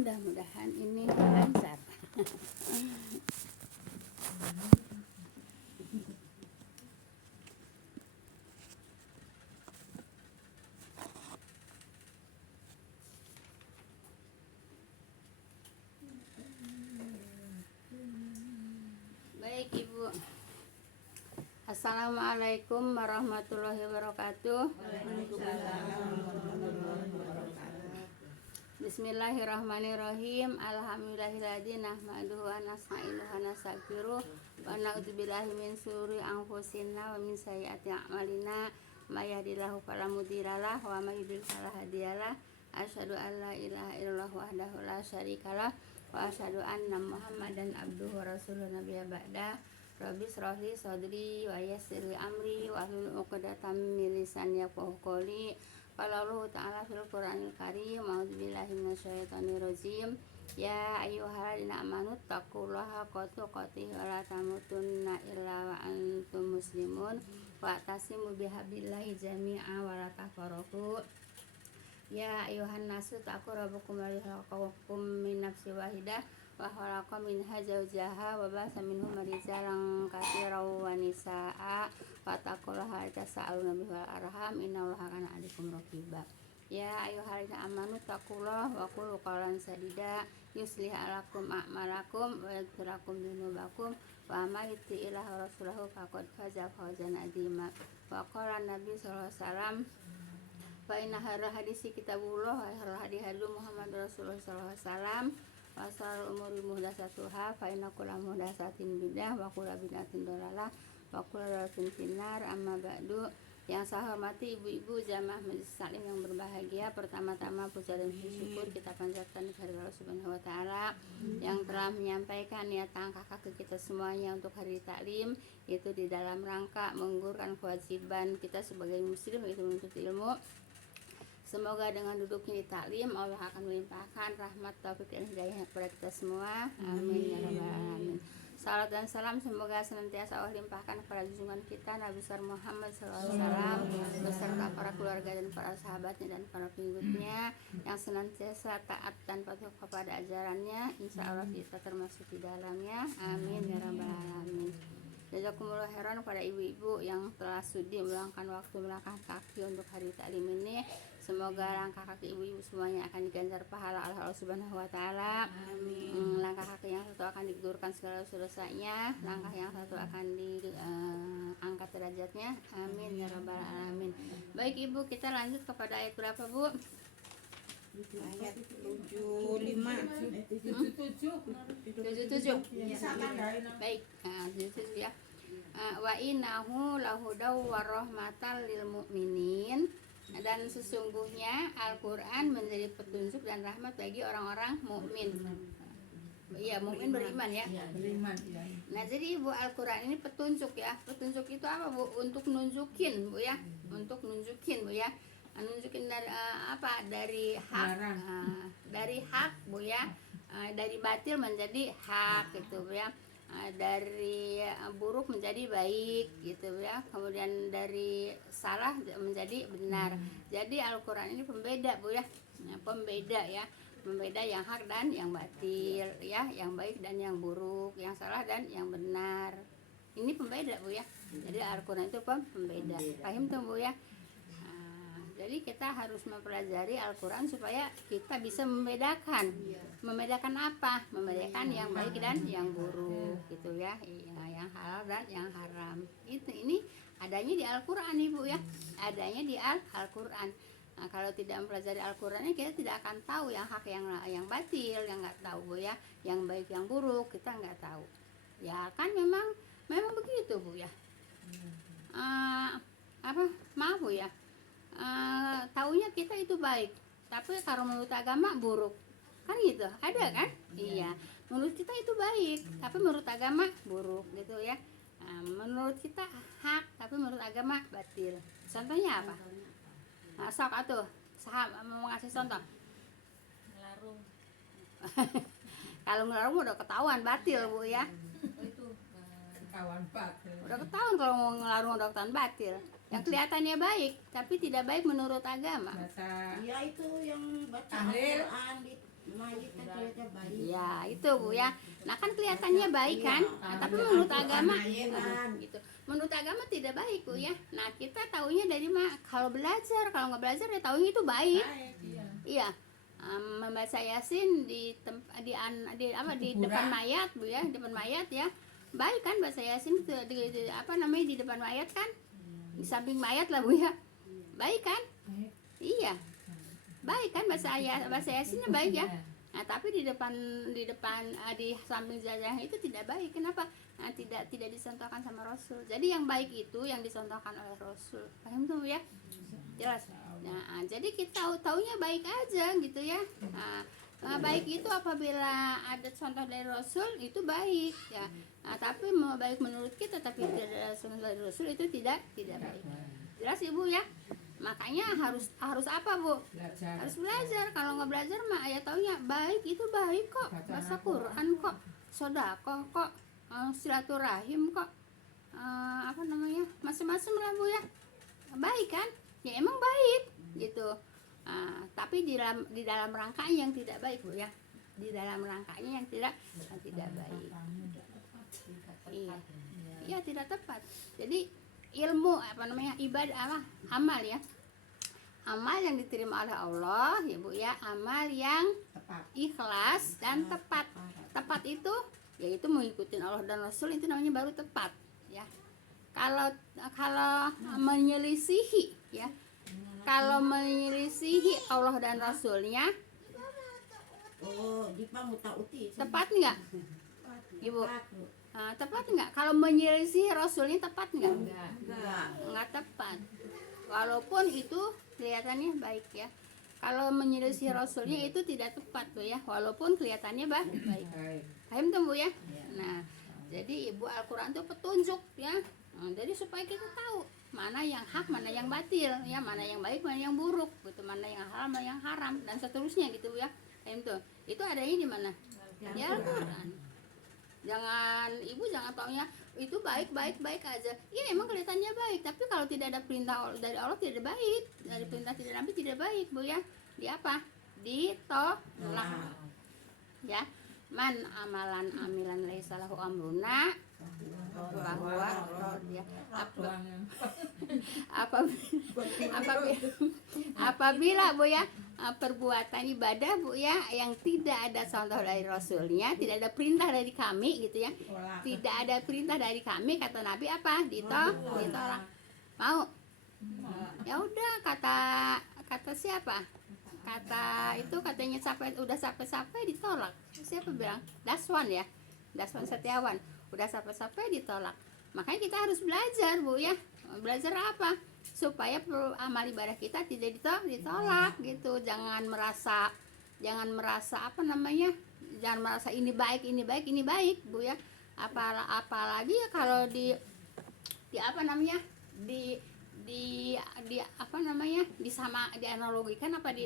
Mudah-mudahan ini lancar. Baik Ibu. Assalamualaikum warahmatullahi wabarakatuh. Bismillahirrahmanirrahim. Alhamdulillahilladzi nahmaduhu wa nasta'inuhu wa nastaghfiruh wa na'udzubillahi min syururi anfusina wa min sayyiati a'malina. May yahdihillahu fala mudhillalah wa may yudhlil fala hadiyalah. Asyhadu an la ilaha illallah wahdahu la syarikalah wa asyhadu anna Muhammadan abduhu wa rasuluhu nabiyya ba'da. Rabbi shrahli sadri wa yassir li amri wa hlul 'uqdatam min lisani yafqahu qawli. Qala Allah ta'ala fil Qur'anil Karim, a'udzubillahi minasyaitonir rajim. Ya ayyuhalladzina amanu taqullaha haqqa tuqatih wa la tamutunna illa wa antum muslimun wa tasimu bihablillahi jami'a wa la tafarraqu. Ya ayyuhan nasu taqu rabbakum alladzi khalaqakum min nafsin wahidah wa khalaqa minha zawjaha wa basa minhum rijalan katsiran wa nisaa wa taqullaha tasaaluna bihi wal arham innallaha kana 'alaikum raqiba. Ya ayyuhalladzina amanu taqullaha wa qulu qawlan sadida yuslih lakum a'malakum wa yaghfir lakum dzunubakum wa may yuti'illah wa rasulahu faqad faza fawzan 'azima. Wa qala Nabi sallallahu alaihi wasallam fa inna khairal hadisi kitabullah wa khairal hadi hadi Muhammad Rasulullah sallallahu alaihi wasallam wa sharrul umuri muhdatsatuha fa inna kulla muhdatsatin bidah wa kulla bid'atin dhalalah wa kulla dhalalatin finnar. Amma ba'du. Yang saya hormati ibu-ibu jamaah majelis taklim yang berbahagia, pertama-tama puja dan syukur kita panjatkan kepada Allah Subhanahu wa taala yang telah menyampaikan niatan kakak kita semuanya untuk hari taklim, itu di dalam rangka menggugurkan kewajiban kita sebagai muslim, yaitu menuntut ilmu. Semoga dengan duduknya di taklim Allah akan melimpahkan rahmat, taufik dan hidayah kepada kita semua. Amin ya rabbal alamin. Salam dan salam semoga senantiasa Allah limpahkan kepada junjungan kita Nabi besar Muhammad SAW beserta para keluarga dan para sahabatnya dan para pengikutnya yang senantiasa taat dan patuh kepada ajarannya. Insya Allah kita termasuk di dalamnya. Amin ya rabbal alamin. Jazakumullah khairan kepada ibu-ibu yang telah sudi meluangkan waktu melangkah kaki untuk hari taklim ini. Semoga langkah kaki ibu-ibu semuanya akan diganjar pahala Allah Subhanahu wa taala. Langkah kaki yang satu akan digugurkan segala dosanya, langkah yang satu akan diangkat derajatnya. Amin ya rabbal alamin. Baik Ibu, kita lanjut kepada ayat berapa Bu? Ayat 75. 77. Baik, 77 ya. Wa innahu lahudaw warahmatan lil mu'minin. Dan sesungguhnya Al-Quran menjadi petunjuk dan rahmat bagi orang-orang mukmin. Iya, mukmin beriman ya. Nah, jadi Ibu, Al-Quran ini petunjuk ya. Petunjuk itu apa Bu? Untuk nunjukin Bu ya. Untuk nunjukin Bu ya. Nunjukin dari apa? Dari hak. Dari hak Bu ya. Dari batil menjadi hak gitu Bu ya. Dari buruk menjadi baik gitu ya, kemudian dari salah menjadi benar. Jadi Al-Quran ini pembeda Bu ya, pembeda ya, pembeda yang hak dan yang batil ya, yang baik dan yang buruk, yang salah dan yang benar. Ini pembeda Bu ya. Jadi Al-Quran itu pembeda. Paham tuh Bu ya. Jadi kita harus mempelajari Al-Quran supaya kita bisa membedakan. Membedakan apa? Membedakan yang baik dan yang buruk gitu ya. Yang halal dan yang haram. Ini adanya di Al-Quran Ibu ya. Adanya di Al-Quran. Nah, kalau tidak mempelajari Al-Quran kita tidak akan tahu yang hak yang batil, yang nggak tahu Bu ya. Yang baik yang buruk kita nggak tahu. Ya kan memang begitu Bu ya. Maaf Bu ya. Taunya kita itu baik, tapi kalau menurut agama buruk kan gitu, ada kan? Iya, menurut kita itu baik, tapi menurut agama buruk gitu ya. Menurut kita hak, tapi menurut agama batil. Contohnya apa? Sok atuh, mau ngasih contoh? Melarung. Kalau melarung udah ketahuan batil Bu ya. Itu kawan batil. Udah ketahuan kalau mau ngelarung udah ketahuan batil. Yang kelihatannya baik, tapi tidak baik menurut agama. Bahasa Ya itu yang baca Tahlil. Al-Quran di Ya itu Bu ya. Nah kan kelihatannya baik kan, nah, tapi menurut agama gitu. Menurut agama tidak baik Bu ya. Nah kita taunya dari kalau belajar, kalau nggak belajar ya taunya itu baik. Iya. Membaca Yasin di depan mayat Bu ya, di depan mayat ya. Baik kan baca Yasin di depan mayat kan? Di samping mayat lah Bu ya. Baik kan? Iya. Baik kan bahasa Yasinnya baik ya. Nah, tapi di samping jenazah itu tidak baik. Kenapa? Nah, tidak disontohkan sama Rasul. Jadi yang baik itu yang disontohkan oleh Rasul. Paham tuh ya? Jelas. Nah, jadi kita taunya baik aja gitu ya. Nah, baik itu apabila ada contoh dari Rasul itu baik ya. Nah, tapi mau baik menurut kita tapi tidak ada contoh dari Rasul itu tidak baik. Jelas Ibu ya? Makanya harus apa Bu? Harus belajar. Kalau nggak belajar mah ya taunya baik itu baik kok, baca Quran kok, sedekah kok, silaturahim kok, macam-macam lah Bu ya. Baik kan? Ya emang baik gitu. Tapi di dalam rangkanya yang tidak baik Bu ya. Di dalam rangkanya yang tidak baik. Iya tidak tepat. Jadi ilmu ibadah amal ya, amal yang diterima oleh Allah ya Bu ya, amal yang ikhlas dan tepat. Tepat itu yaitu mengikuti Allah dan Rasul, itu namanya baru tepat ya. Kalau menyelisihi ya, kalau menyelisihi Allah dan Rasulnya tepat nggak Ibu? Tepat nggak? Kalau menyelisih Rasulnya tepat nggak? Nggak tepat. Walaupun itu kelihatannya baik ya. Kalau menyelisih Rasulnya itu tidak tepat tuh ya. Walaupun kelihatannya baik. Paham tuh Bu ya? Nah, jadi Ibu Al-Quran itu petunjuk ya. Jadi supaya kita tahu mana yang hak, mana yang batil ya, mana yang baik, mana yang buruk, gitu, mana yang halal, mana yang haram dan seterusnya gitu ya. Paham tuh? Itu adanya di mana? Di Al-Quran. Ibu jangan taunya itu baik aja. Ya emang kelihatannya baik, tapi kalau tidak ada perintah dari Allah tidak baik, dari perintah tidak Nabi tidak baik Bu ya. Di apa? Ditolak. Ya. Man amilan laisa lahu amruna bahwa ya apabila Bu ya perbuatan ibadah Bu ya yang tidak ada contoh dari Rasulnya, tidak ada perintah dari kami gitu ya, tidak ada perintah dari kami, kata Nabi apa? Ditolak. Mau? Ya udah, kata siapa? Katanya udah sampai ditolak. Siapa bilang? Daswan ya, Daswan Setiawan. Udah sampai ditolak. Makanya kita harus belajar Bu ya. Belajar apa? Supaya amal ibadah kita tidak ditolak gitu. Jangan merasa jangan merasa ini baik Bu ya. Apalagi ya kalau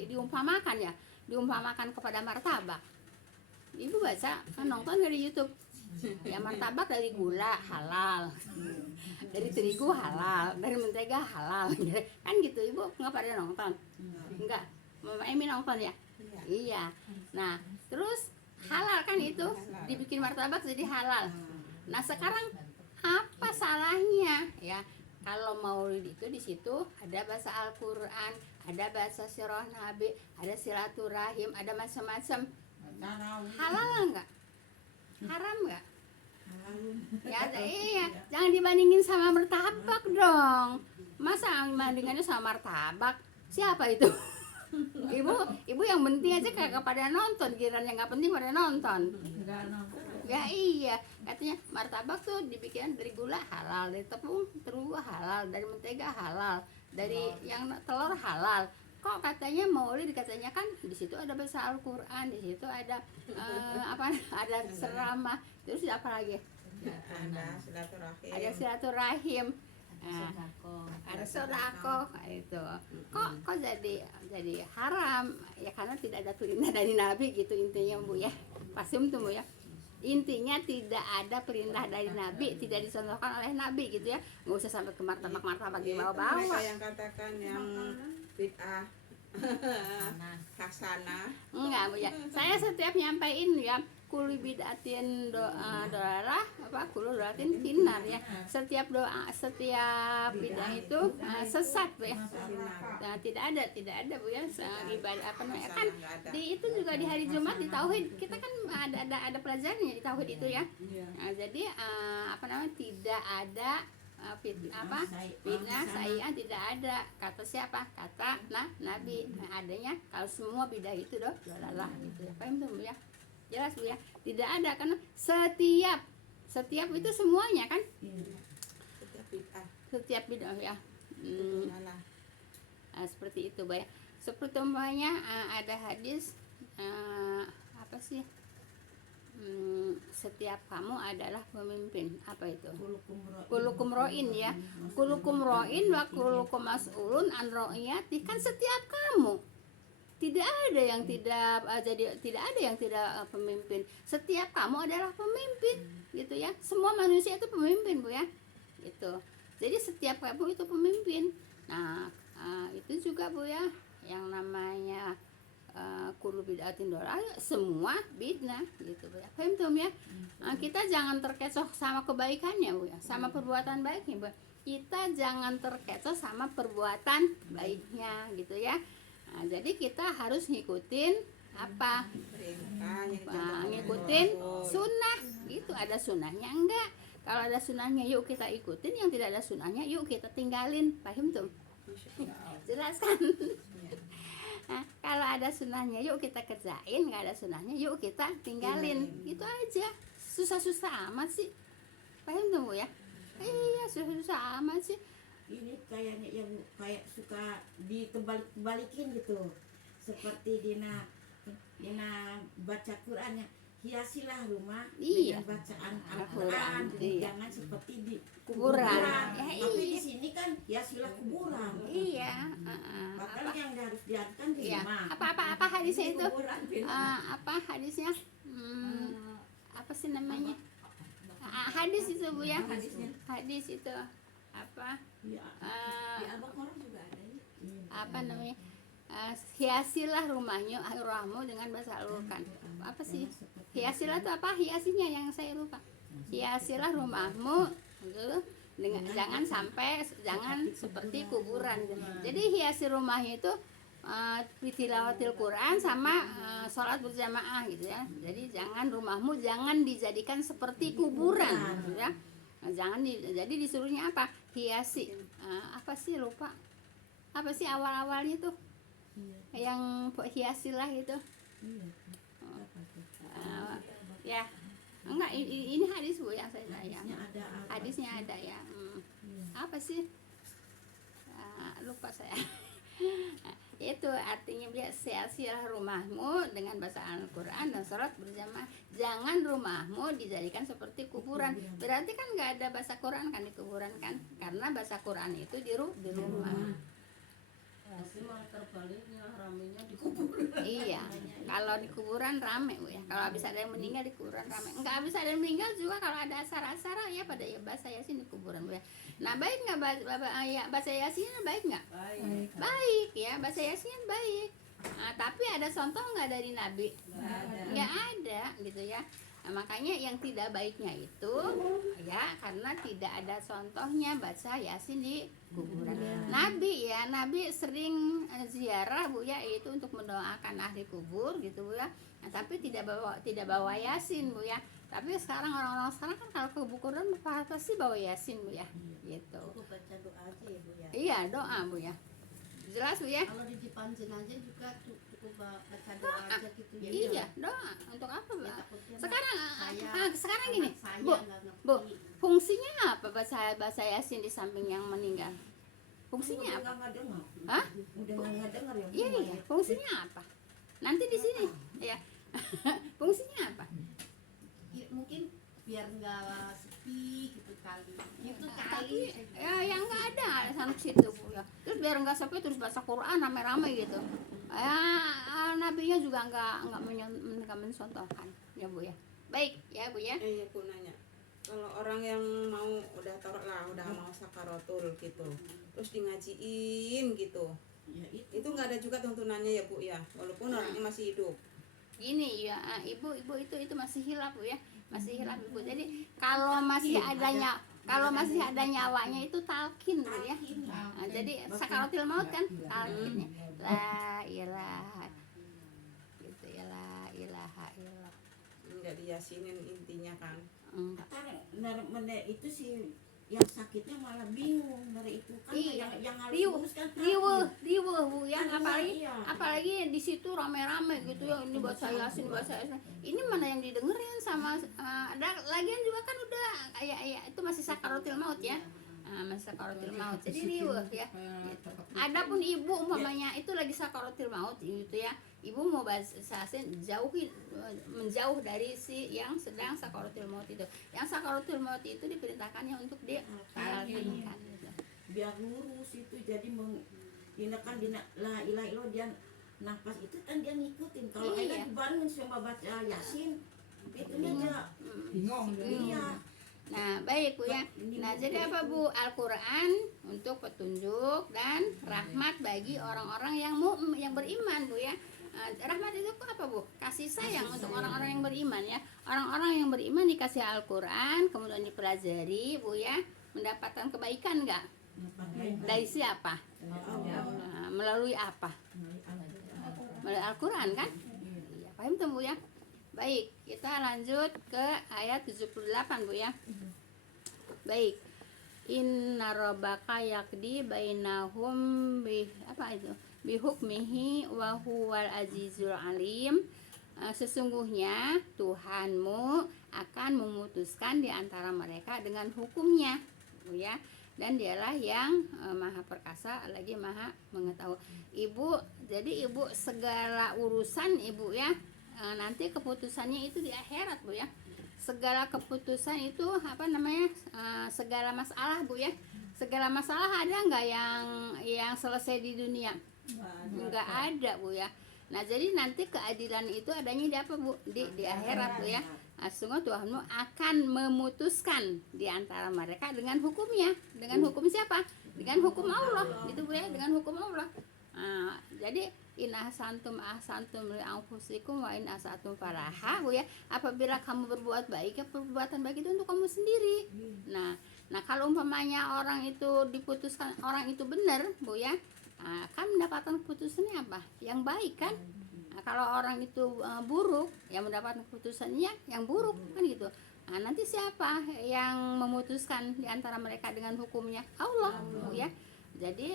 diumpamakan kepada martabak. Ibu nonton dari YouTube ya, martabak dari gula halal, dari terigu halal, dari mentega halal kan gitu. Ibu nggak pada nonton? Enggak, Mama Emi nonton ya? Iya. Nah terus halal kan itu, dibikin martabak jadi halal. Nah sekarang apa salahnya ya kalau maulid itu di situ ada bahasa Al-Quran, ada bahasa sirah Nabi, ada silaturahim, ada macam-macam. Halal enggak? Haram enggak? Ya iya, jangan dibandingin sama martabak dong. Masa bandingannya sama martabak? Siapa itu? Ibu yang penting aja kepada nonton, giliran yang nggak penting pada nonton. Ya iya, katanya martabak tuh dibikin dari gula halal, dari tepung terigu halal, dari mentega halal, dari yang telur halal. Kok katanya maulid katanya kan di situ ada bahasa Al-Quran, di situ ada ada ceramah, terus apa lagi? Ada silaturahim. Ada sedekah itu. Kok jadi haram? Ya karena tidak ada perintah dari Nabi gitu intinya Bu ya. Pasti Bu ya. Intinya tidak ada perintah dari Nabi, tidak dicontohkan oleh Nabi gitu ya. Nggak usah sampai ke martabak di bawah-bawah. Mereka yang katakan yang bid'ah Hasanah. Enggak Bu ya. Saya setiap nyampein ya kuli bidatin dolalah apa kulu dolatin finar ya. Setiap doa, setiap bidah itu sesat Bu ya. Nah, tidak ada Bu ya ibadah apa namanya kan di itu juga di hari Jumat di tauhid kita kan ada pelajarannya di tauhid itu ya. Nah, jadi apa namanya tidak ada fitnah saya tidak ada kata siapa kata Nabi adanya kalau semua bidah itu dolalah gitu ya paham tuh Bu ya jelas Bu ya tidak ada karena setiap itu semuanya kan setiap bidah ya seperti itu Bu ya seperti umpamanya ada hadis apa sih setiap kamu adalah pemimpin apa itu kulukum roin ya kulukum roin wa kulukum mas'ulun an ro'iyati kan setiap kamu tidak ada yang tidak jadi tidak ada yang tidak pemimpin setiap kamu adalah pemimpin gitu ya semua manusia itu pemimpin Bu ya gitu jadi setiap kamu itu pemimpin nah itu juga Bu ya yang namanya kulu bid'atin dolalah semua bid'ah gitu Bu ya. Paham tuh ya? Kita jangan terkecoh sama kebaikannya Bu ya, sama perbuatan baiknya Bu. Kita jangan terkecoh sama perbuatan baiknya gitu ya. Nah, jadi kita harus ngikutin apa? Ngikutin sunnah. Itu ada sunnahnya enggak? Kalau ada sunnahnya yuk kita ikutin, yang tidak ada sunnahnya yuk kita tinggalin. Paham tuh? Jelaskan. Nah, kalau ada sunnahnya yuk kita kerjain, nggak ada sunnahnya yuk kita tinggalin. Itu aja. Susah-susah amat sih. Paham tuh Bu ya? Iya, susah-susah amat sih. Ini kayaknya yang kayak suka dibalikin gitu. Seperti Dina baca Qur'annya, hiasilah rumah dengan bacaan Al-Qur'an. Jangan seperti di kuburan. Tapi di sini kan hiasilah kuburan. Iya, Bahkan yang harus diadakan di rumah. Apa hadisnya itu? Apa hadisnya? Apa sih namanya? Hadis itu Bu ya. Hadis itu apa? Di Al-Baqarah juga ada ya. Apa namanya? Hiasilah rumahmu dengan bahasa Al-Qur'an. Apa sih? Hiasilah itu apa? Hiasinya yang saya lupa. Hiasilah rumahmu gitu. Jangan seperti kuburan. Jadi hiasi rumahnya itu tilawatil Quran sama sholat berjamaah gitu ya. Jadi rumahmu jangan dijadikan seperti kuburan gitu ya. Jadi disuruhnya apa? Hiasi. Apa sih lupa? Apa sih awal-awalnya tuh? Yang hiasilah itu. Ya. Enggak, ini hadis Bu yang saya hadisnya ada ya. Apa sih? Lupa saya. Itu artinya dia hiasilah rumahmu dengan bahasa Al-Qur'an dan sholat berjamaah. Jangan rumahmu dijadikan seperti kuburan. Berarti kan nggak ada bahasa Quran kan di kuburan kan? Karena bahasa Quran itu di rumah. Pasti malah terbaliknya ramenya di kuburan. Iya, kalau di kuburan rame Bu ya. Kalau habis ada yang meninggal di kuburan rame. Enggak habis ada yang meninggal juga kalau ada acara-acara ya pada ya bahasa Yasin di kuburan Bu ya. Nah, baik enggak bahasa Yasinnya baik enggak? Baik ya, bahasa Yasinnya baik. Nah, tapi ada contoh enggak dari Nabi? Enggak ada gitu ya. Nah, makanya yang tidak baiknya itu ya karena tidak ada contohnya baca Yasin di kuburan. Nabi sering ziarah Bu ya itu untuk mendoakan ahli kubur gitu Bu ya. Nah, tapi tidak bawa Yasin Bu ya. Tapi sekarang orang-orang sekarang kan kalau ke kuburan pasti bawa Yasin Bu ya. Gitu. Baca doa aja ya Bu ya. Iya, doa Bu ya. Jelas Bu ya. Kalau di Jepang jenazah juga cukup baca doa aja gitu ya. Iya, doa. Untuk apa Bu? Sekarang gini, saya Bu, fungsinya apa bahasa Yasin di samping yang meninggal? Fungsinya apa? Hah? Udah nggak dengar ya. Iya, fungsinya apa? Nanti di sini, ya. Fungsinya apa? Ya, mungkin biar nggak sepi gitu kali. Itu Tapi kali. ya yang nggak ada alasan situ Bu ya. Terus biar nggak sepi terus baca Quran rame-rame gitu. Ya, nabinya juga nggak mencontohkan ya Bu ya. Baik ya Bu ya. Iya aku nanya. Kalau orang yang mau udah taruh lah udah mau sakaratul gitu, terus di ngajiin gitu, Ya itu. Itu nggak ada juga tuntunannya ya Bu ya, walaupun orangnya masih hidup. Gini ya, ibu itu masih hilaf Bu ya, masih hilaf ibu. Jadi kalau masih ada nyawanya itu talqin Bu ya. Nah, jadi sakaratil maut kan talqin ya. La ilaha gitu ya, la ilaha illallah. Nggak diyasinin intinya kan. Enggak. Itu sih yang sakitnya malah bingung dari itu kan Iya. yang harus Riuh, lurus kan riuh Bu ya, Iya. apalagi di situ rame-rame gitu ya, ini baca Yasin. Ini mana yang didengerin sama lagian juga kan udah kayak itu masih sakaratul maut ya. Masih sakaratul maut. Jadi riuh ya. Gitu. Adapun ibu umpamanya itu lagi sakaratul maut gitu ya. Ibu mau baca Yasin menjauh dari si yang sedang sakaratul maut itu. Yang sakaratul maut itu diperintahkannya untuk ditalqinkan gitu. biar lurus itu jadi kan la ilaha illallah dia nafas itu kan dia ngikutin kalau Iya. ada dibangun sama baca Yasin itu dia Bingung dia. iya. Nah, baik Bu ya. Nah, jadi apa Bu? Al-Qur'an untuk petunjuk dan rahmat bagi orang-orang yang beriman Bu ya. Rahmat itu apa Bu? Kasih sayang untuk orang-orang yang beriman ya. Orang-orang yang beriman dikasih Al-Qur'an, kemudian dipelajari Bu ya, mendapatkan kebaikan enggak? Dari siapa? Melalui apa? Melalui Al-Qur'an kan? Iya, paham tuh Bu ya? Baik, kita lanjut ke ayat 78 Bu ya. Baik. Inna rabbaka yaqdi bainahum bihukmihi wa huwal azizul alim. Sesungguhnya Tuhanmu akan memutuskan di antara mereka dengan hukumnya Bu ya. Dan dialah yang maha perkasa lagi maha mengetahui. Ibu, jadi ibu segala urusan ibu ya, nanti keputusannya itu di akhirat Bu ya. Segala keputusan itu segala masalah Bu ya. Segala masalah ada nggak yang selesai di dunia? Nggak ada Bu ya. Nah, jadi nanti keadilan itu adanya di apa Bu? Di akhirat Bu ya. Nah, sungguh Tuhanmu akan memutuskan di antara mereka dengan hukumnya. Dengan hukum siapa? Dengan hukum Allah gitu Bu ya, dengan hukum Allah. Nah, jadi in ahsantum li anfusikum wa in asatum falaha Bu ya. Apabila kamu berbuat baik, ya perbuatan baik itu untuk kamu sendiri. Nah, kalau umpamanya orang itu diputuskan orang itu benar Bu ya, kan mendapatkan keputusannya apa? Yang baik kan? Nah, kalau orang itu buruk, yang mendapatkan keputusannya yang buruk kan gitu. Nah, nanti siapa yang memutuskan di antara mereka dengan hukumnya? Allah Bu ya. Jadi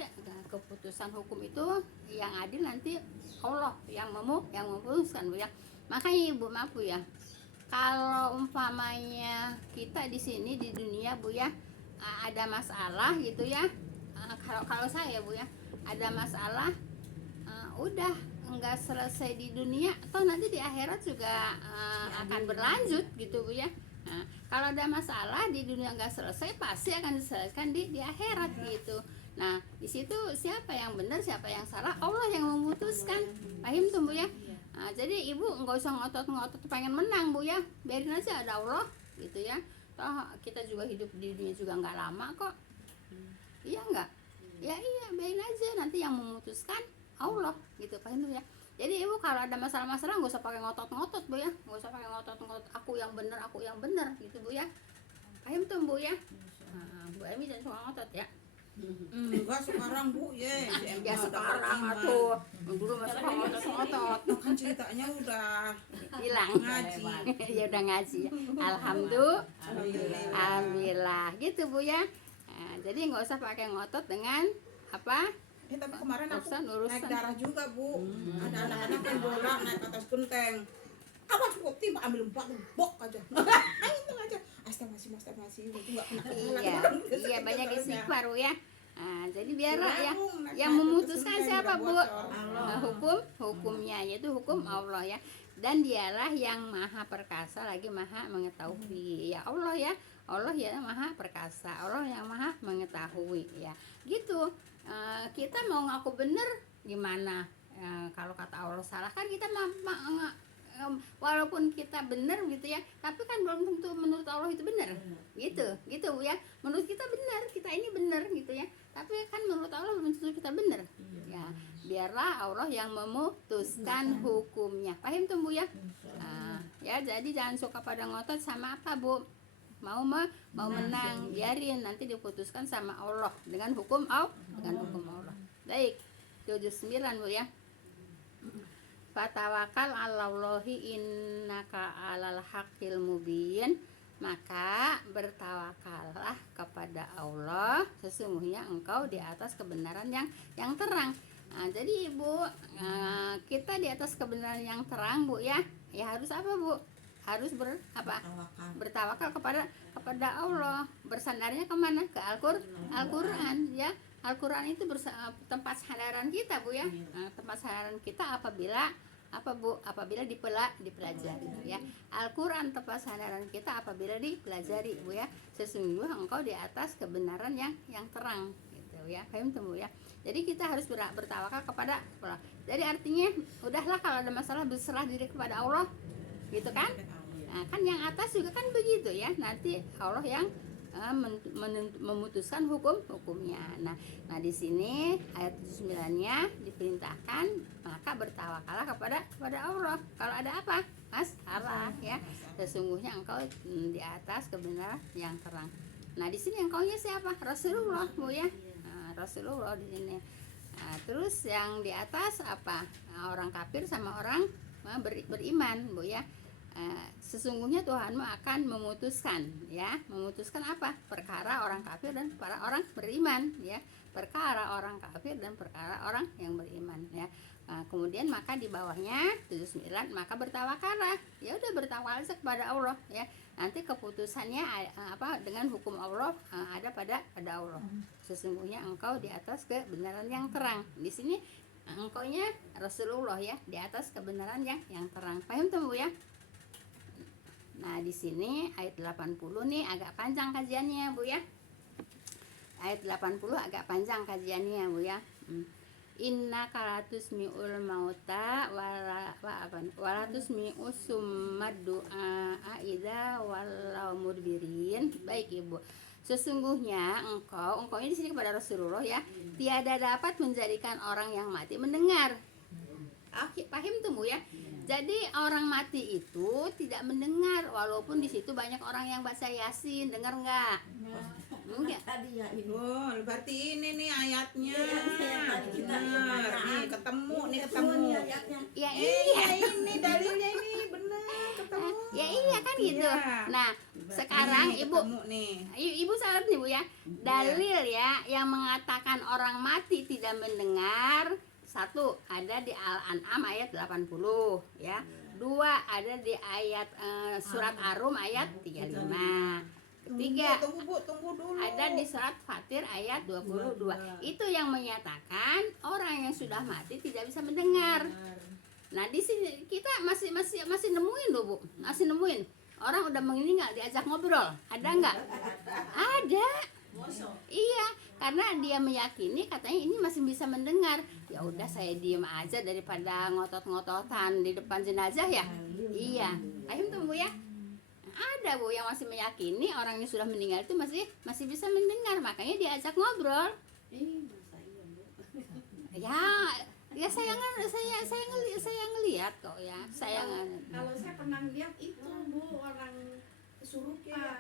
keputusan hukum itu yang adil nanti Allah yang memutuskan Bu ya. Makanya Ibu maaf Bu ya, kalau umpamanya kita di sini di dunia Bu ya, ada masalah gitu ya, kalau saya Bu ya, ada masalah, udah nggak selesai di dunia, atau nanti di akhirat juga akan berlanjut gitu Bu ya. Nah, kalau ada masalah di dunia nggak selesai, pasti akan diselesaikan di akhirat gitu. Nah, di situ siapa yang benar, siapa yang salah, Allah yang memutuskan. Paham tuh Bu ya? Nah, jadi Ibu nggak usah ngotot-ngotot pengen menang Bu ya. Biarin aja ada Allah gitu ya. Toh kita juga hidup di dunia juga nggak lama kok. Iya nggak? Ya iya, biarin aja, nanti yang memutuskan Allah gitu. Paham tuh ya? Jadi Ibu kalau ada masalah-masalah nggak usah pakai ngotot-ngotot Bu ya. Nggak usah pakai ngotot-ngotot aku yang benar gitu Bu ya. Paham tuh Bu ya? Nah, Bu Emi jangan suka ngotot ya. Enggak sekarang Bu ya. Ya sekarang atuh, dulu masih ngotot-ngotot. Kan ceritanya udah Hilang. ngaji. Ya udah ngaji. Alhamdulillah gitu Bu ya. Nah, jadi nggak usah pakai ngotot dengan apa? Tapi kemarin aku Urusan. naik darah juga Bu. Ada anak-anak yang bola naik atas genteng. Awas Bu, tiba ambil bok aja. Itu aja. Astagfirullahaladzim, itu enggak Iya banyak istighfar Bu ya. Nah, jadi biarlah ya yang memutuskan siapa Bu? Hukumnya yaitu hukum Allah ya. Dan dialah yang maha perkasa lagi maha mengetahui ya Allah ya. Allah ya maha perkasa, Allah yang maha mengetahui ya. Gitu. Kita mau ngaku bener gimana? Kalau kata Allah salah kan kita walaupun kita benar gitu ya, tapi kan belum tentu menurut Allah itu benar. Gitu Bu ya. Menurut kita benar, kita ini benar gitu ya. Tapi kan menurut Allah belum tentu kita benar. Ya, biarlah Allah yang memutuskan hukumnya. Paham tuh Bu ya? Ya, jadi jangan suka pada ngotot sama apa Bu. Mau menang, biarin nanti diputuskan sama Allah dengan hukum Allah. Baik. 79 Bu ya. Fatawakal 'alallahi innaka 'alal haqqil mubin. Maka bertawakallah kepada Allah, sesungguhnya engkau di atas kebenaran yang terang. Nah, jadi Ibu, kita di atas kebenaran yang terang Bu ya. Ya harus apa Bu? Harus bertawakal kepada Allah. Bersandarnya kemana? Ke Al-Quran ya. Al-Quran itu tempat sandaran kita Bu ya. Tempat sandaran kita apabila dipelajari ya. Al-Quran tempat sandaran kita apabila dipelajari Bu ya. Sesungguhnya engkau di atas kebenaran yang terang gitu ya. Paham tuh Bu ya. Jadi kita harus bertawakal kepada Allah. Jadi artinya udahlah kalau ada masalah berserah diri kepada Allah gitu kan. Nah, kan yang atas juga kan begitu ya. Nanti Allah yang memutuskan hukumnya. Nah di sini ayat 9-nya diperintahkan maka bertawakallah kepada Allah. Kalau ada apa? Masalah ya. Sesungguhnya engkau di atas kebenaran yang terang. Nah di sini engkaunya siapa? Rasulullah Bu ya. Rasulullah di sini. Terus yang di atas apa? Orang kafir sama orang beriman Bu ya. Sesungguhnya Tuhanmu akan memutuskan apa? Perkara orang kafir dan para orang beriman ya. Perkara orang kafir dan perkara orang yang beriman ya. Kemudian maka di bawahnya 79 maka bertawakallah. Ya udah bertawakal kepada Allah ya. Nanti keputusannya dengan hukum Allah ada pada Allah. Sesungguhnya engkau di atas kebenaran yang terang. Di sini engkaunya Rasulullah ya, di atas kebenaran yang terang. Paham tuh Bu ya? Nah di sini ayat 80 nih agak panjang kajiannya Bu ya. Ayat 80 agak panjang kajiannya Bu ya. Inna kalatus mi'ul mauta walatus mi'us summad du'a aida walau mudbirin. Baik Ibu. Sesungguhnya engkaunya di sini kepada Rasulullah ya, tiada dapat menjadikan orang yang mati mendengar. Paham tuh Bu ya? Jadi orang mati itu tidak mendengar walaupun di situ banyak orang yang baca Yasin, dengar enggak? Enggak. Tadi ya ini. Oh, berarti ini nih ayatnya. Tadi kita Benar. Nih ketemu. ayatnya. Ya iya. Ini dalilnya ini benar ketemu. Ya iya kan gitu. Iya. Nah, sekarang Nih, Ibu ketemu nih. Ibu salut nih Bu ya. Dalil ya yang mengatakan orang mati tidak mendengar. 1 ada di Al-An'am ayat 80 ya. 2 ada di ayat surat Ar-Rum ayat 35. Ketiga Tunggu dulu. ada di surat Fatir ayat 22. Itu yang menyatakan orang yang sudah mati tidak bisa mendengar. Nah, di sini kita masih nemuin loh Bu. Masih nemuin. Orang udah meninggal diajak ngobrol. Ada enggak? Ada. Iya, karena dia meyakini katanya ini masih bisa mendengar. Ya udah saya diem aja daripada ngotot-ngototan di depan jenazah ya. Iya. Paham tuh Bu ya? Ada Bu yang masih meyakini orang yang sudah meninggal itu masih bisa mendengar, makanya diajak ngobrol. Ya saya ngelihat kok ya. Kalau saya pernah lihat itu Bu orang kesurupan.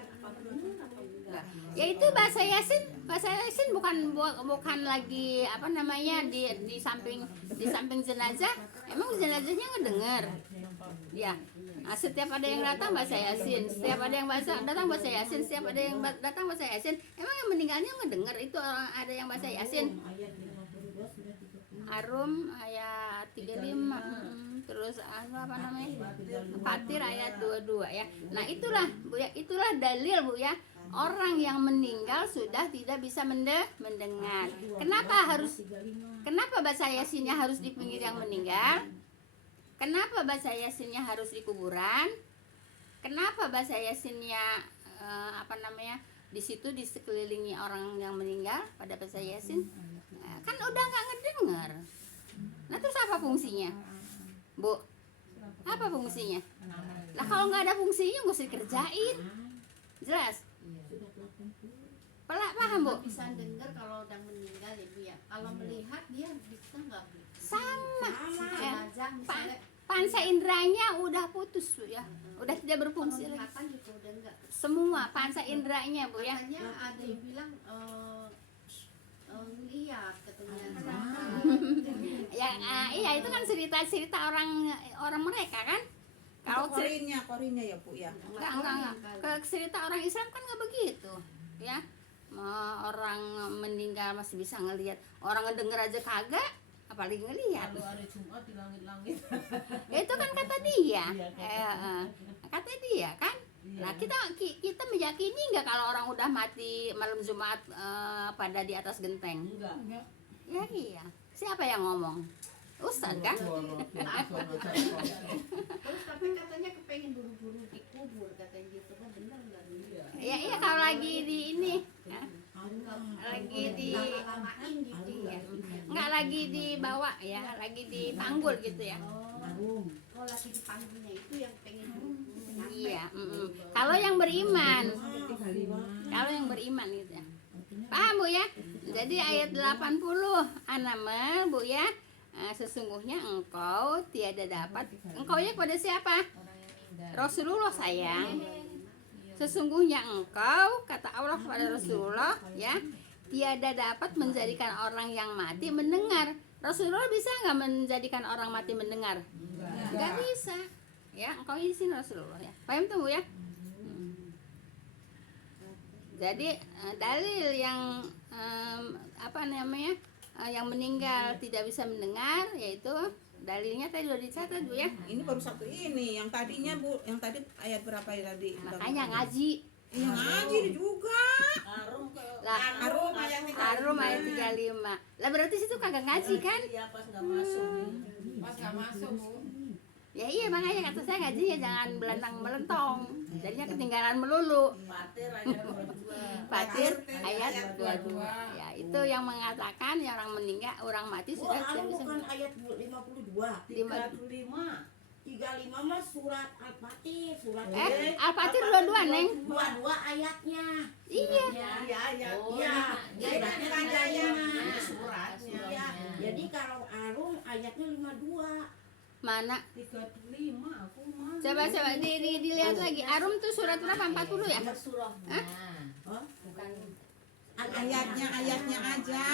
Ya itu bahasa Yasin bukan lagi apa namanya di samping jenazah. Emang jenazahnya ngedengar. Ya. Nah, setiap ada yang datang baca Yasin, setiap ada yang datang baca Yasin, setiap ada yang datang baca Yasin. Emang yang meninggalnya ngedengar itu orang ada yang baca Yasin. Ar-Rum ayat 35. Terus apa namanya? Fatir ayat 22 ya. Nah, itulah Bu ya, itulah dalil Bu ya. Orang yang meninggal sudah tidak bisa mendengar. Kenapa baca Yasinnya harus di pinggir yang meninggal? Kenapa baca Yasinnya harus di kuburan? Kenapa baca Yasinnya di situ di sekelilingi orang yang meninggal pada baca Yasin? Kan udah nggak ngedengar. Nah terus apa fungsinya, Bu? Apa apa fungsinya? Nah kalau nggak ada fungsinya nggak usah dikerjain. Jelas? Sudah 80. Paham Bu? Bisa dengar kalau udah meninggal ya Bu ya. Kalau melihat dia bisa nggak Bu? Sama. Jenazah misalnya Panca inderanya udah putus Bu ya, udah tidak berfungsi lagi. penglihatan juga udah enggak. Semua panca inderanya Bu ya. Katanya ada yang bilang lihat katanya. Ya iya itu kan cerita-cerita orang mereka kan. Kalau cerita korinnya ya Bu ya. enggak. Kalau cerita orang Islam kan nggak begitu ya. Orang meninggal masih bisa ngelihat, orang ngedenger aja kagak, apalagi ngelihat. Kalau hari Jumat di langit-langit. Itu kan kata dia. Kata dia kan. Nah kita meyakini nggak kalau orang udah mati malam Jumat pada di atas genteng? Enggak. Ya iya. Siapa yang ngomong? Ustadz kan? Terus tapi katanya kepengen buru-buru dikubur katanya gitu kan, benar nggak? Iya kalau lagi di ini, ya, lagi di Lama-lamain gitu ya. nggak lagi dibawa ya, lagi dipanggul gitu ya. Kalau lagi dipanggilnya itu yang pengen buru-buru. Iya. Kalau yang beriman, gitu ya. Paham Bu ya? Jadi ayat 80 An-Naml Bu ya. Sesungguhnya engkau tiada dapat, engkau ya kepada siapa? Rasulullah sayang. Sesungguhnya engkau, kata Allah kepada Rasulullah ya, tiada dapat menjadikan orang yang mati mendengar. Rasulullah bisa nggak menjadikan orang mati mendengar? Nggak bisa. Ya, engkau izin Rasulullah ya. Paham tuh Bu ya? Jadi dalil yang apa namanya? Yang meninggal tidak bisa mendengar, yaitu dalilnya tadi udah dicatat Bu ya. Ini baru satu ini, yang tadinya Bu, yang tadi ayat berapa ya tadi? Makanya ngaji. Yang ngaji juga. Lah, Arum ayat 35. Lah berarti situ kagak ngaji kan? Iya pas nggak masuk. Pas nggak masuk Bu. Ya iya makanya kata saya ngaji ya jangan belentang melentong. Jadinya ketinggalan melulu. Fatir aja 22. Fatir ayat 22. Ya, itu yang mengatakan yang orang meninggal, orang mati sudah tidak bisa. Bukan ayat 52. 35. 35 mah surat Al-Fatih, surat Al-Fatir 22 Neng. 22 ayatnya. Iya. Iya. Suratnya Suratnya ini suratnya. Iya. Jadi kalau Arum ayatnya 52. Mana? 35 aku mah. Coba dilihat lagi. Arum tuh surat berapa? 40 ya? Surahnya. Oh, Bukan Ayatnya aja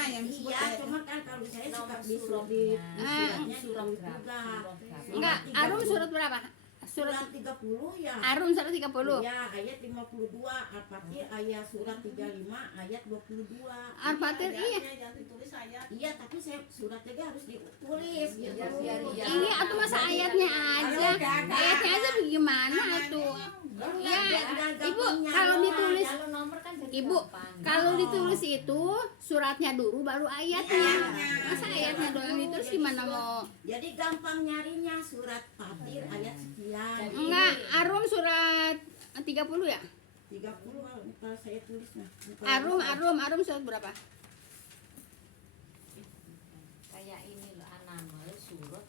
yang disebut iya, ayat. cuma kan kalau saya suka di Ah, suratnya juga. enggak, Arum surat berapa? Surat Surat 30 ya. Arum surat 30. Ya, ayat 52, Al-Fatih ayat surat 35 ayat 22. Al-Fatir iya. yang ditulis ayat. Iya, tapi saya suratnya juga harus ditulis gitu. Ini atau masa ayatnya aja. Ayatnya aja bagaimana tuh? Ya, Ibu kalau ditulis Ibu kalau ditulis itu suratnya dulu baru ayatnya. Masa ayatnya doang ditulis gimana mau? Jadi gampang nyarinya surat Fatir ayat sekian. Enggak, Arum surat 30 ya? 30 kalau saya tulis nah. Arum surat berapa? Kayak ini loh An-Naml surat.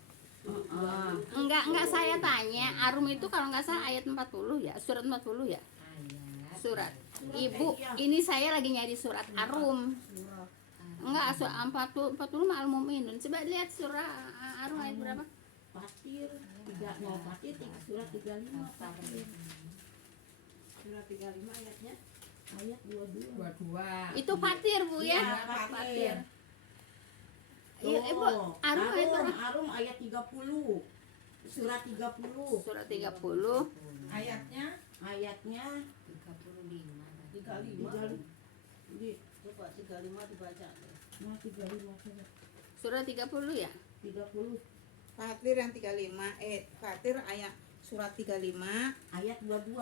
Enggak saya tanya, Arum itu kalau nggak salah ayat 40 ya, surat 40 ya? Ayat. Surat. Ibu, ini saya lagi nyari surat Arum. Enggak, surat 40 mah Al-Mu'minun. Coba lihat surat Arum ayat berapa? Fatir 3 mau Fatir surat 35 Fatir. Surat 35 ayatnya ayat 22. Itu Fatir Bu ya? Fatir. Iya, Ibu, Arum ayat berapa? Arum ayat 30. Surat 30. Surat 30. Ayatnya 35. 35. di Coba 35 dibaca. mau 35 saja. Surat 30 ya? 30 Fatir yang 35. Fatir ayat surat 35 ayat 22.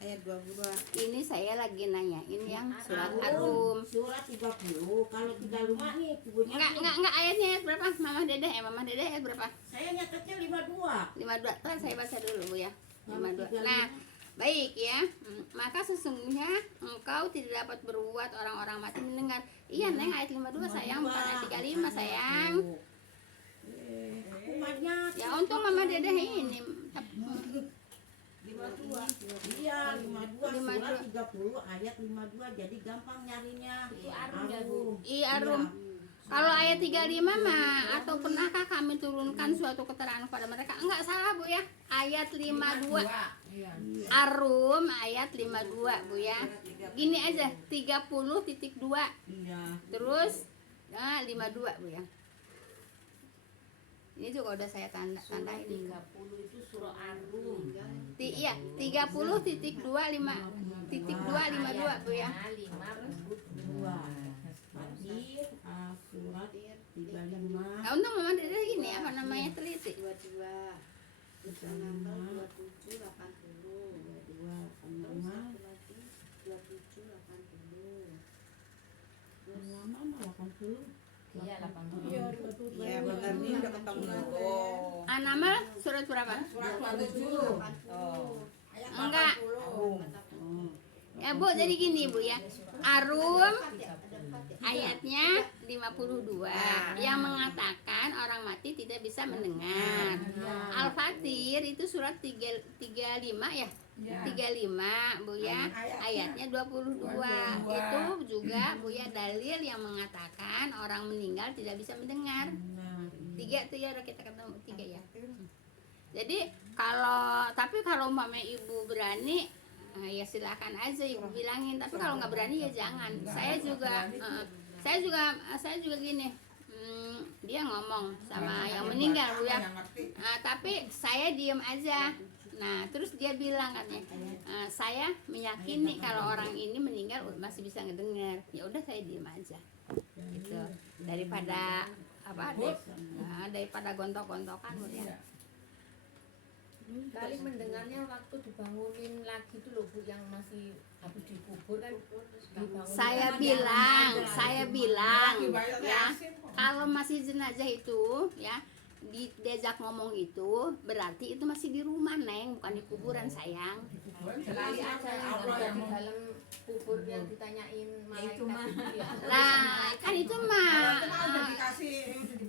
ayat 22. Ini saya lagi nanya, ini yang surat Arum. Surat 30. Kalau 35 nih bukunya. Enggak ayatnya ayat berapa? Mama Dede ayat berapa? Saya nyatetnya 52. 52. Ntar saya baca dulu Bu ya. 52. 35. Nah, baik ya. Maka sesungguhnya engkau tidak dapat berbuat orang-orang mati mendengar. Iya, Neng ayat 52 sayang, bukan ayat 35 sayang. Umatnya. Ya untung Mama Dede ini 30 ayat 52 jadi gampang nyarinya. Itu arum ya, Bu? Iya Rum. Kalau ayat 35 mah atau pernahkah kami turunkan suatu keterangan kepada mereka? Enggak salah Bu ya. Ayat 52. Iya. Arum ayat 52 Bu ya. Gini aja 30.2. Iya. Terus 52 Bu ya. Ini juga udah saya Surah tandain. 30 itu surah Arum. Iya 30.252 Bu ya. 2. Fatir surat 35. Nah, untung Mama dari gini apa namanya teliti. 22 Nambah 27 80 2 Terus lagi 27 80 mana 80? Iya, 80. Iya benar nih udah ketemu. Oh. Anamal surat berapa? Surat 27. Oh. Ayat Enggak. 80. Ya Bu, jadi gini Bu ya. Arum ayatnya 52 yang mengatakan orang mati tidak bisa mendengar. Al-Fatir itu surat 35 ya. 35 Bu ya. Ayatnya 22. Itu juga Bu ya dalil yang mengatakan orang meninggal tidak bisa mendengar. 3 tuh ya udah kita ketemu 3 ya. Jadi kalau umpamanya Ibu berani ya silakan aja Ibu bilangin, tapi kalau nggak berani ya jangan. Saya juga gini, dia ngomong sama yang meninggal Bu ya, tapi saya diem aja. Nah terus dia bilang katanya, saya meyakini kalau orang ini meninggal masih bisa ngedengar. Ya udah saya diem aja gitu, daripada daripada gontok-gontokan Bu ya. Kali mendengarnya waktu dibangunin lagi tuh loh Bu, yang masih habis dikubur kan dibangunin. Saya bilang ya, kalau masih jenazah itu ya diajak ngomong itu berarti itu masih di rumah Neng, bukan di kuburan sayang. Sekali aja yang di dalam kubur yang ditanyain malaikat itu ya. Lah kan itu mah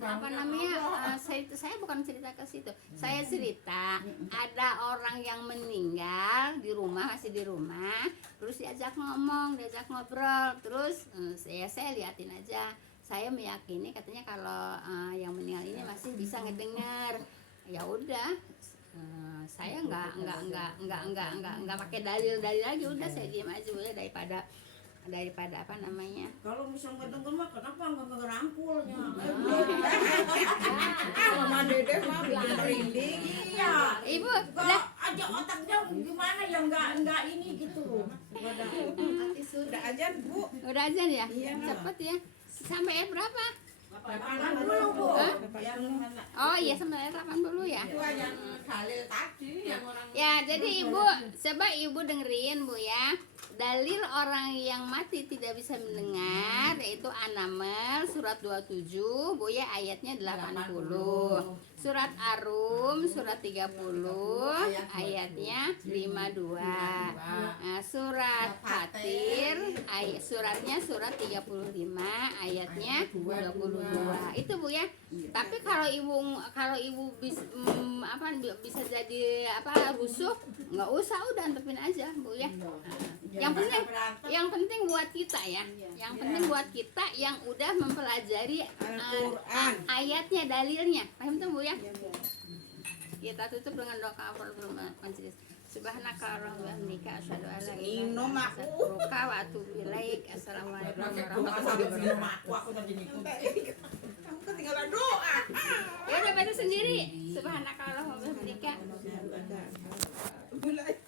apa namanya, saya bukan cerita ke situ. Saya cerita ada orang yang meninggal di rumah, masih di rumah, terus diajak ngomong, diajak ngobrol, terus saya liatin aja. Saya meyakini katanya kalau yang meninggal ini masih bisa ngedengar. Ya udah, saya nggak pakai dalil lagi, udah saya diam aja udah daripada apa namanya. Kalau misalnya ngedenger mah kenapa nggak ngerangkulnya? Mama Dede mah bikin merinding. Iya. Ibu, Kalau aja otaknya gimana yang nggak ini gitu. Udah ajan Bu. udah aja ya? Iya. Cepet ya. Sampai ayat berapa? Paparan dulu Bu. Hah? Yang mana? Oh iya, sampai ayat 80 ya. Itu yang Khalil tadi yang orang. Ya, jadi Ibu, coba Ibu dengerin Bu ya. Dalil orang yang mati tidak bisa mendengar yaitu An-Naml surat 27 Bu ya, ayatnya 80. Surat Arum surat 30 ayatnya 52. Nah, surat Fatir suratnya surat 35 ayatnya 22. Itu Bu ya. Tapi kalau Ibu bisa jadi rusuh, nggak usah, udah antepin aja Bu ya. Yang penting buat kita ya. Yang penting buat kita yang udah mempelajari Al-Quran. ayatnya, dalilnya. Paham tuh Bu ya? Kita tutup dengan doa kafaratul majelis. Subhanaka Allahumma wa bihamdika asyhadu an la ilaha illa anta astaghfiruka wa atubu ilaik. Assalamualaikum warahmatullahi wabarakatuh. Aku tadi nikung. Kamu ketinggalan doa. Ya udah baca sendiri. Subhanaka Allahumma wa bihamdika. Mulai.